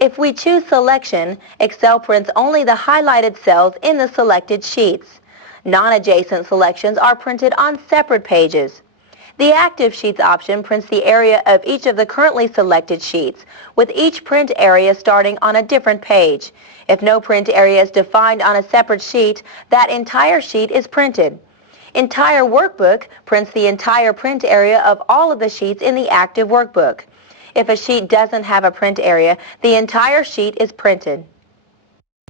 If we choose Selection, Excel prints only the highlighted cells in the selected sheets. Non-adjacent selections are printed on separate pages. The Active Sheets option prints the area of each of the currently selected sheets, with each print area starting on a different page. If no print area is defined on a separate sheet, that entire sheet is printed. Entire Workbook prints the entire print area of all of the sheets in the active workbook. If a sheet doesn't have a print area, the entire sheet is printed.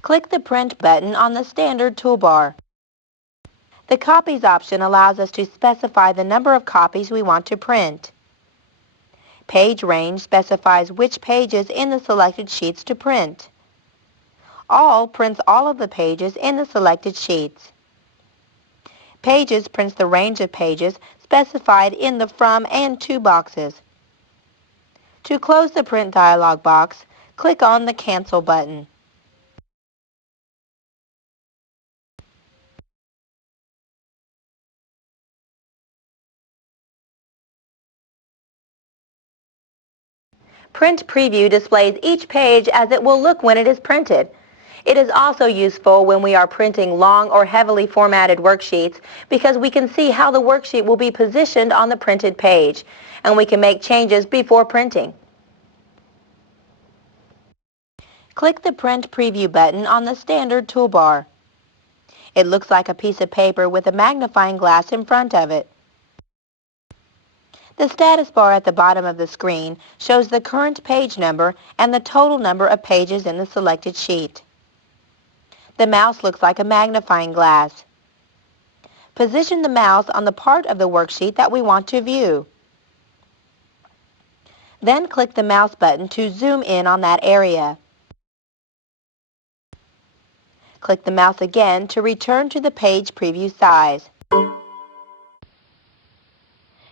Click the Print button on the standard toolbar. The Copies option allows us to specify the number of copies we want to print. Page Range specifies which pages in the selected sheets to print. All prints all of the pages in the selected sheets. Pages prints the range of pages specified in the From and To boxes. To close the Print dialog box, click on the Cancel button. Print Preview displays each page as it will look when it is printed. It is also useful when we are printing long or heavily formatted worksheets because we can see how the worksheet will be positioned on the printed page, and we can make changes before printing. Click the Print Preview button on the standard toolbar. It looks like a piece of paper with a magnifying glass in front of it. The status bar at the bottom of the screen shows the current page number and the total number of pages in the selected sheet. The mouse looks like a magnifying glass. Position the mouse on the part of the worksheet that we want to view. Then click the mouse button to zoom in on that area. Click the mouse again to return to the page preview size.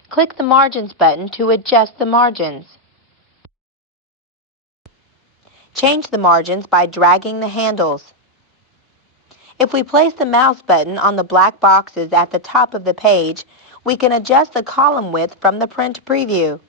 Click the Margins button to adjust the margins. Change the margins by dragging the handles. If we place the mouse button on the black boxes at the top of the page, we can adjust the column width from the Print Preview.